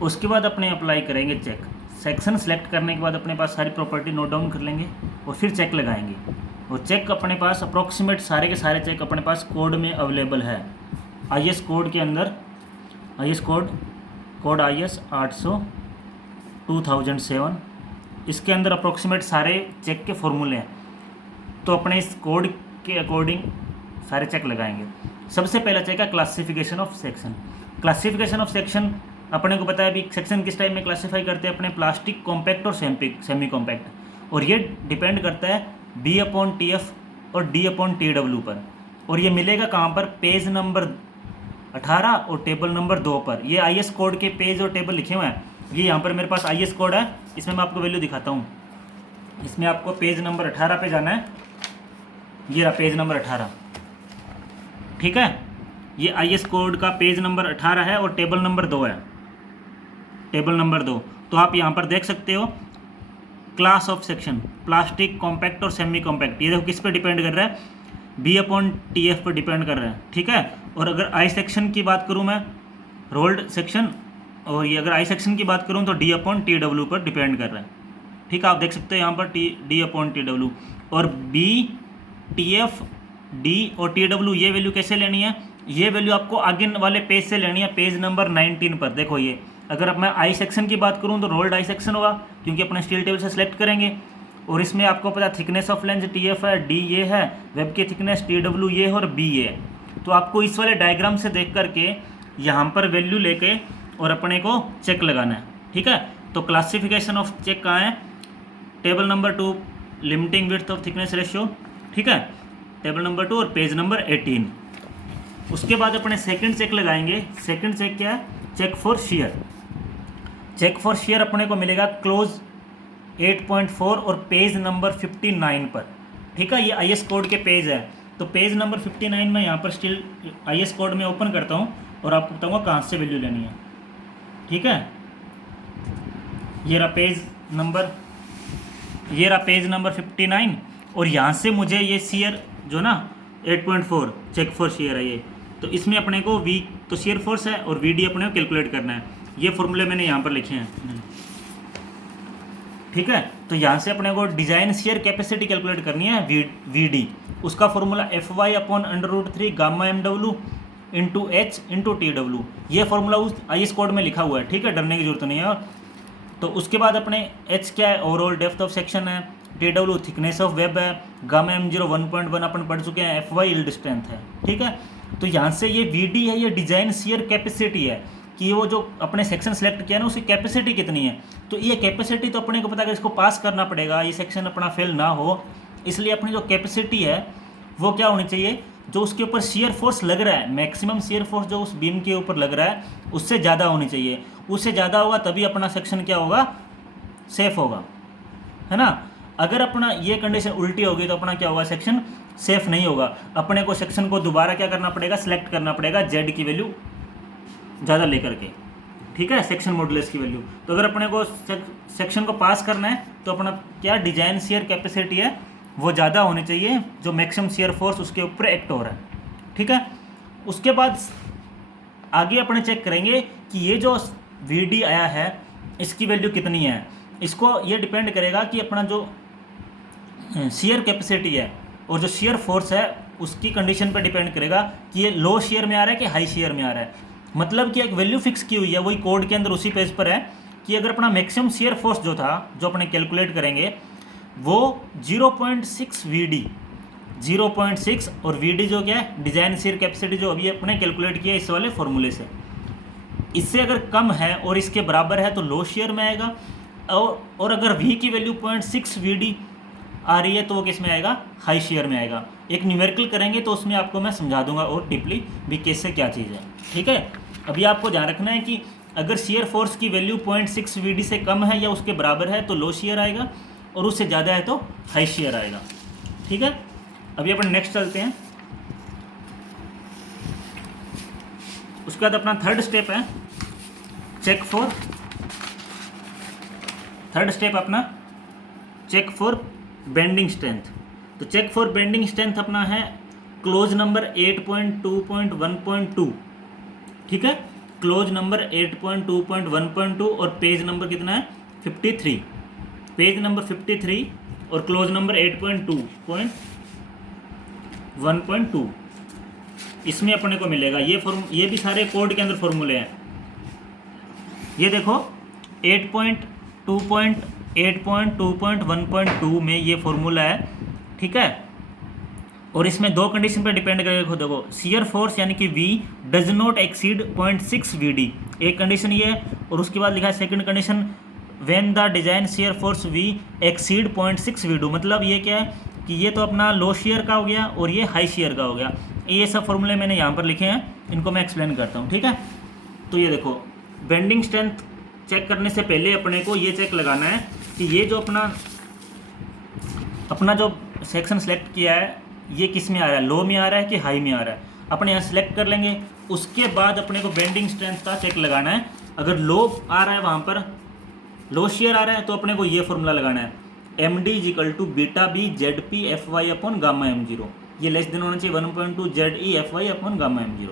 उसके बाद अपने अप्लाई करेंगे चेक। सेक्शन सेलेक्ट करने के बाद अपने पास सारी प्रॉपर्टी नोट डाउन कर लेंगे और फिर चेक लगाएंगे। और चेक अपने पास अप्रॉक्सीमेट सारे के सारे चेक अपने पास कोड में अवेलेबल है। IS कोड के अंदर IS कोड IS 800 2007, इसके अंदर अप्रॉक्सीमेट सारे चेक के फॉर्मूले हैं। तो अपने इस कोड के अकॉर्डिंग सारे चेक लगाएंगे। सबसे पहला चेक है classification of section. Classification of section अपने को पता है अभी सेक्शन किस टाइप में क्लासीफाई करते हैं अपने, प्लास्टिक, कॉम्पैक्ट और सेमी कॉम्पैक्ट। और ये डिपेंड करता है B/TF और D/TW पर। और ये मिलेगा कहाँ पर, पेज नंबर 18 और टेबल नंबर 2 पर। ये IS कोड के पेज और टेबल लिखे हुए हैं। ये यहाँ पर मेरे पास IS कोड है, इसमें मैं आपको वैल्यू दिखाता हूँ। इसमें आपको पेज नंबर 18 पे जाना है। ये रहा पेज नंबर 18, ठीक है। ये IS कोड का पेज नंबर 18 है और टेबल नंबर 2 है, टेबल नंबर 2। तो आप यहाँ पर देख सकते हो class of section, plastic, compact और सेमी कॉम्पैक्ट। ये देखो किस पे डिपेंड कर रहा है, B/TF पर डिपेंड कर रहा है, ठीक है। और अगर I सेक्शन की बात करूँ मैं, रोल्ड सेक्शन, और ये अगर I सेक्शन की बात करूँ तो D/TW पर डिपेंड कर रहा है, ठीक है। आप देख सकते हो यहाँ पर D/TW। और B, TF, D और TW ये वैल्यू कैसे लेनी है, ये वैल्यू आपको आगे वाले पेज से लेनी है, पेज नंबर 19 पर। देखो ये अगर अब मैं I सेक्शन की बात करूँ तो रोल्ड I सेक्शन होगा, क्योंकि अपने स्टील टेबल से सिलेक्ट करेंगे। और इसमें आपको पता थिकनेस ऑफ लेंस TF है, D ये है, वेब की थिकनेस TW ये है और B ये है। तो आपको इस वाले डायग्राम से देख करके यहाँ पर वैल्यू लेके और अपने को चेक लगाना है, ठीक है। तो क्लासिफिकेशन ऑफ चेक कहाँ है, table number 2, limiting width of thickness ratio, ठीक है, टेबल नंबर 2 और पेज नंबर 18। उसके बाद अपने सेकंड चेक लगाएंगे। सेकंड चेक क्या है, check for share. Check for share अपने को मिलेगा क्लोज 8.4 और पेज नंबर 59 पर, ठीक है। ये IS कोड के पेज है। तो पेज नंबर 59 में यहाँ पर स्टिल IS कोड में ओपन करता हूँ और आपको बताऊँगा कहाँ से वैल्यू लेनी है, ठीक है। ये रहा पेज नंबर 59 और यहाँ से मुझे ये शेयर जो ना 8.4 चेक फॉर शेयर है ये, तो इसमें अपने को V तो शेयर फोर्स है और VD अपने को कैलकुलेट करना है। ये फॉर्मूले मैंने यहाँ पर लिखे हैं, ठीक है। तो यहाँ से अपने को डिजाइन शेयर कैपेसिटी कैलकुलेट करनी है, VD। उसका formula FY/√3 gamma MW into H into TW। ये फॉर्मूला उस IS कोड में लिखा हुआ है, ठीक है, डरने की जरूरत नहीं है। तो उसके बाद अपने H क्या है, ओवरऑल डेप्थ ऑफ सेक्शन है, TW थिकनेस ऑफ वेब है, गामा M0 1.1 अपन पढ़ चुके हैं, FY यील्ड स्ट्रेंथ है, ठीक है। तो यहाँ से ये VD है, ये डिजाइन शेयर कैपेसिटी है कि वो जो अपने सेक्शन सेलेक्ट किया ना उसकी कैपेसिटी कितनी है। तो ये कैपेसिटी तो अपने को पता है कि इसको पास करना पड़ेगा, ये सेक्शन अपना फेल ना हो, इसलिए अपनी जो कैपेसिटी है वो क्या होनी चाहिए, जो उसके ऊपर शेयर फोर्स लग रहा है, मैक्सिमम शेयर फोर्स जो उस बीम के ऊपर लग रहा है उससे ज़्यादा होनी चाहिए। उससे ज़्यादा होगा तभी अपना सेक्शन क्या होगा, सेफ होगा, है ना। अगर अपना ये कंडीशन उल्टी होगी तो अपना क्या होगा, सेक्शन सेफ नहीं होगा। अपने को सेक्शन को दोबारा क्या करना पड़ेगा, सिलेक्ट करना पड़ेगा Z की वैल्यू ज़्यादा लेकर के, ठीक है, सेक्शन मॉडुलस की वैल्यू। तो अगर अपने को सेक्शन को पास करना है तो अपना क्या डिजाइन शेयर कैपेसिटी है वो ज़्यादा होनी चाहिए, जो मैक्सिमम शेयर फोर्स उसके ऊपर एक्ट हो रहा है, ठीक है। उसके बाद आगे अपने चेक करेंगे कि ये जो VD आया है इसकी वैल्यू कितनी है। इसको ये डिपेंड करेगा कि अपना जो शेयर कैपेसिटी है और जो शेयर फोर्स है उसकी कंडीशन पर डिपेंड करेगा कि ये लो शेयर में आ रहा है कि हाई शेयर में आ रहा है। मतलब कि एक वैल्यू फिक्स की हुई है, वही कोड के अंदर उसी पेज पर है कि अगर अपना मैक्सिमम शेयर फोर्स जो था जो अपने कैलकुलेट करेंगे वो 0.6 VD 0.6 और VD जो क्या है डिजाइन शेयर कैपेसिटी जो अभी अपने कैलकुलेट किया इस वाले फॉर्मूले से, इससे अगर कम है और इसके बराबर है तो लो शेयर में आएगा। और अगर V की वैल्यू 0.6 VD आ रही है तो वो किस में आएगा, हाई शेयर में आएगा। एक न्यूमेरिकल करेंगे तो उसमें आपको मैं समझा दूंगा और डीपली भी कैसे क्या चीज़ है, ठीक है। अभी आपको ध्यान रखना है कि अगर शेयर फोर्स की वैल्यू 0.6 VD से कम है या उसके बराबर है तो लो शेयर आएगा और उससे ज़्यादा है तो हाई शेयर आएगा, ठीक है। अभी अपन नेक्स्ट चलते हैं। उसके बाद अपना थर्ड स्टेप है चेक फॉर, थर्ड स्टेप अपना चेक फॉर बेंडिंग स्ट्रेंथ। तो चेक फॉर बेंडिंग स्ट्रेंथ अपना है क्लोज नंबर 8.2.1.2, ठीक है। क्लोज नंबर 8.2.1.2 और पेज नंबर कितना है 53, पेज नंबर 53 और क्लोज नंबर 8.2.1.2 इसमें अपने को मिलेगा ये भी सारे कोड के अंदर फॉर्मूले हैं। ये देखो 8.2.8.2.1.2 में ये फॉर्मूला है, ठीक है। और इसमें दो कंडीशन पर डिपेंड करेगा, खुद देखो शियर फोर्स यानी कि V does not exceed 0.6 VD, एक कंडीशन ये है। और उसके बाद लिखा है second condition when the design shear force V exceed 0.6 VD, मतलब ये क्या है कि ये तो अपना लो शेयर का हो गया और ये हाई शेयर का हो गया। ये सब फॉर्मूले मैंने यहाँ पर लिखे हैं, इनको मैं एक्सप्लेन करता हूँ, ठीक है। तो ये देखो बेंडिंग स्ट्रेंथ चेक करने से पहले अपने को ये चेक लगाना है कि ये जो अपना जो सेक्शन सेलेक्ट किया है ये किस में आ रहा है, लो में आ रहा है कि हाई में आ रहा है। अपने यहाँ सेलेक्ट कर लेंगे। उसके बाद अपने को बेंडिंग स्ट्रेंथ का चेक लगाना है। अगर लो आ रहा है, वहाँ पर लो शेयर आ रहा है, तो अपने को ये फॉर्मूला लगाना है MD = beta B ZP FY upon gamma M0। ये लेस देन होना चाहिए 1.2 ZE FY upon gamma M0,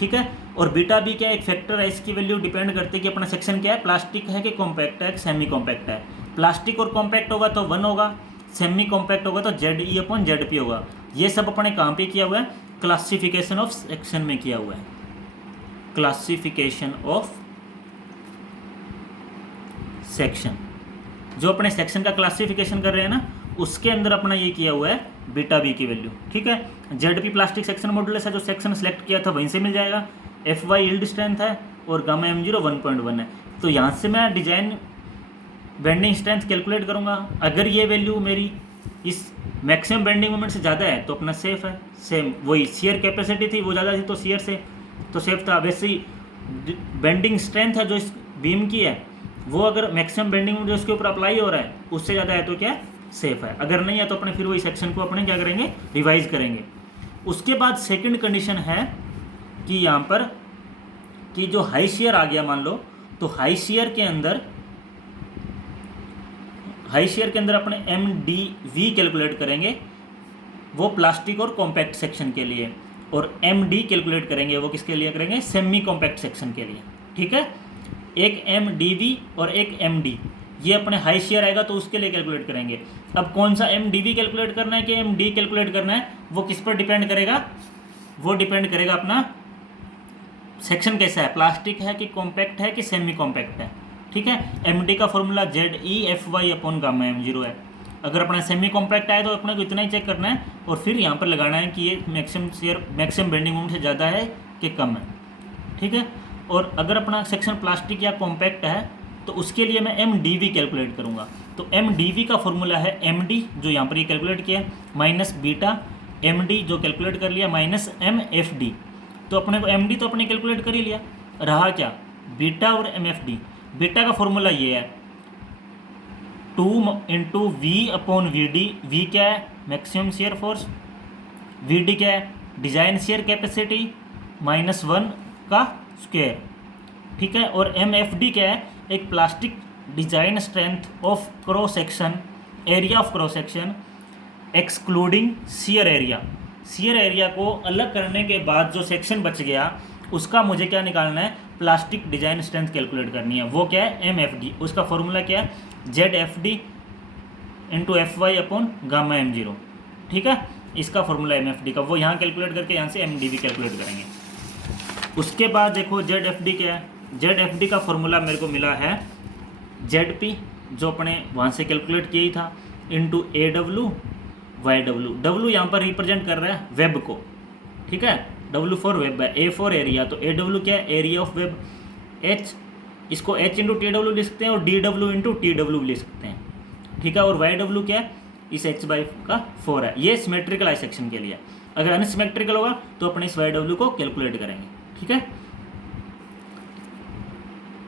ठीक है। और बीटा बी क्या एक फैक्टर है, इसकी वैल्यू डिपेंड करती है कि अपना सेक्शन क्या है, प्लास्टिक है कि कॉम्पैक्ट है कि सेमी कॉम्पैक्ट है। प्लास्टिक और कॉम्पैक्ट होगा तो 1 होगा, सेमी कॉम्पैक्ट होगा तो ZE अपॉन ZP होगा। ये सब अपने कहाँ पे किया हुआ है, क्लासिफिकेशन ऑफ सेक्शन में किया हुआ है, क्लासिफिकेशन ऑफ सेक्शन। जो अपने सेक्शन का क्लासिफिकेशन कर रहे हैं ना, उसके अंदर अपना ये किया हुआ है बीटा बी की वैल्यू, ठीक है। ZP प्लास्टिक सेक्शन मॉडुलस है, जो सेक्शन सेलेक्ट किया था वहीं से मिल जाएगा। FY यील्ड स्ट्रेंथ है और गामा M0 1.1 है। तो यहाँ से मैं डिजाइन बेंडिंग स्ट्रेंथ कैलकुलेट करूँगा। अगर ये वैल्यू मेरी इस मैक्सिमम बेंडिंग मोमेंट से ज़्यादा है तो अपना सेफ है। सेम वही शियर कैपेसिटी थी वो ज़्यादा थी तो शियर से तो सेफ था। वैसे ही बेंडिंग स्ट्रेंथ है जो इस बीम की है, वो अगर मैक्सिमम बेंडिंग मोमेंट जो इसके ऊपर अप्लाई हो रहा है उससे ज़्यादा है तो क्या सेफ है। अगर नहीं है तो अपने फिर वही सेक्शन को अपने क्या करेंगे, रिवाइज करेंगे। उसके बाद सेकंड कंडीशन है कि यहाँ पर कि जो हाई शेयर आ गया मान लो, तो हाई शेयर के अंदर अपने MDV कैलकुलेट करेंगे, वो प्लास्टिक और कॉम्पैक्ट सेक्शन के लिए, और MD कैलकुलेट करेंगे वो किसके लिए करेंगे, सेमी कॉम्पैक्ट सेक्शन के लिए, ठीक है। एक MDV और एक MD, ये अपने हाई शेयर आएगा तो उसके लिए कैलकुलेट करेंगे। अब कौन सा MDV कैलकुलेट करना है कि MD कैलकुलेट करना है, वो किस पर डिपेंड करेगा, वो डिपेंड करेगा अपना सेक्शन कैसा है, प्लास्टिक है कि कॉम्पैक्ट है कि सेमी कॉम्पैक्ट है, ठीक है। MD का formula ZE FY upon gamma M0 है। अगर अपना सेमी कॉम्पैक्ट आए तो अपने को इतना ही चेक करना है और फिर यहाँ पर लगाना है कि ये मैक्सिमम बेंडिंग मोमेंट से ज़्यादा है कि कम है, ठीक है। और अगर अपना सेक्शन प्लास्टिक या कॉम्पैक्ट है तो उसके लिए मैं MDV कैलकुलेट करूँगा। तो MDV का फॉर्मूला है MD जो यहाँ पर ये कैलकुलेट किया माइनस बीटा MD जो कैलकुलेट कर लिया माइनस MFD। तो अपने को MD तो अपने कैलकुलेट कर ही लिया, रहा क्या बीटा और MFD। बीटा का फॉर्मूला ये है 2 × V अपॉन VD। V क्या है, मैक्सिमम शेयर फोर्स। VD क्या है, डिजाइन शेयर कैपेसिटी -1 का स्क्वायर, ठीक है। और MFD क्या है, एक plastic design strength of cross section, area of cross section excluding shear area. Shear area को अलग करने के बाद जो सेक्शन बच गया उसका मुझे क्या निकालना है, प्लास्टिक डिजाइन स्ट्रेंथ कैलकुलेट करनी है। वो क्या है, MFD। उसका फॉर्मूला क्या है, ZFD × FY upon gamma M0, ठीक है। इसका फॉर्मूला MFD का, वो यहाँ कैलकुलेट करके यहाँ से MDV कैलकुलेट करेंगे। उसके बाद देखो ZFD क्या है, ZFD का फॉर्मूला मेरे को मिला है ZP जो अपने वहाँ से कैलकुलेट किया ही था × AW YW। W यहाँ पर रिप्रेजेंट कर रहा है वेब को, ठीक है। W फॉर वेब है, A फॉर एरिया, तो AW क्या है, एरिया ऑफ वेब। H इसको H × TW लिख सकते हैं और DW × TW लिख सकते हैं, ठीक है। और YW क्या है, इस H/4 का 4 है। ये सिमेट्रिकल आई सेक्शन के लिए। अगर अनसिमेट्रिकल होगा तो अपने इस YW को कैलकुलेट करेंगे, ठीक है।